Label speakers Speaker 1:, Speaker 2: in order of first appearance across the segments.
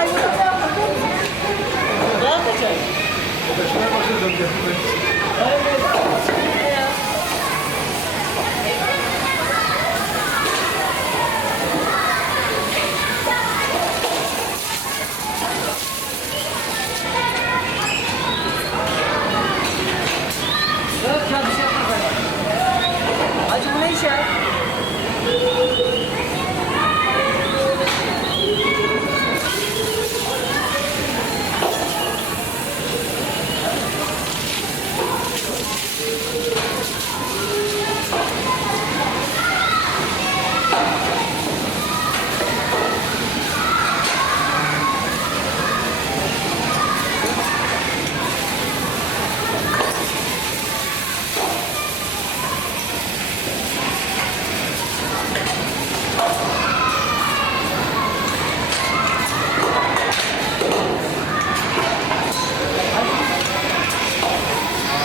Speaker 1: Yok ya bir şey yapma ben. Hacı bu ne iş ya?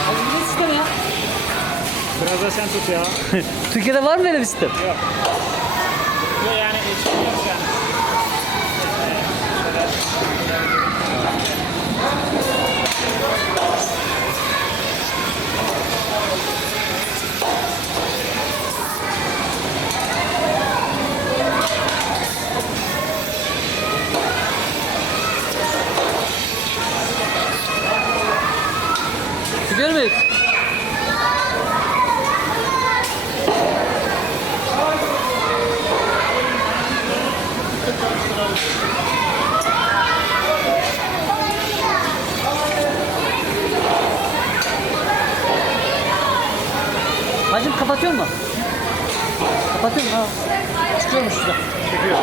Speaker 1: Hacı bu ne sistem ya?
Speaker 2: Sen tut ya.
Speaker 1: Türkiye'de var mı böyle bir sistem?
Speaker 2: Ve yani içmiyoruz yani.
Speaker 1: Gidiyor Hacım kapatıyor mu? Kapatıyor mu? Ha. Çıkıyormuş şurada.
Speaker 2: Çekiyor.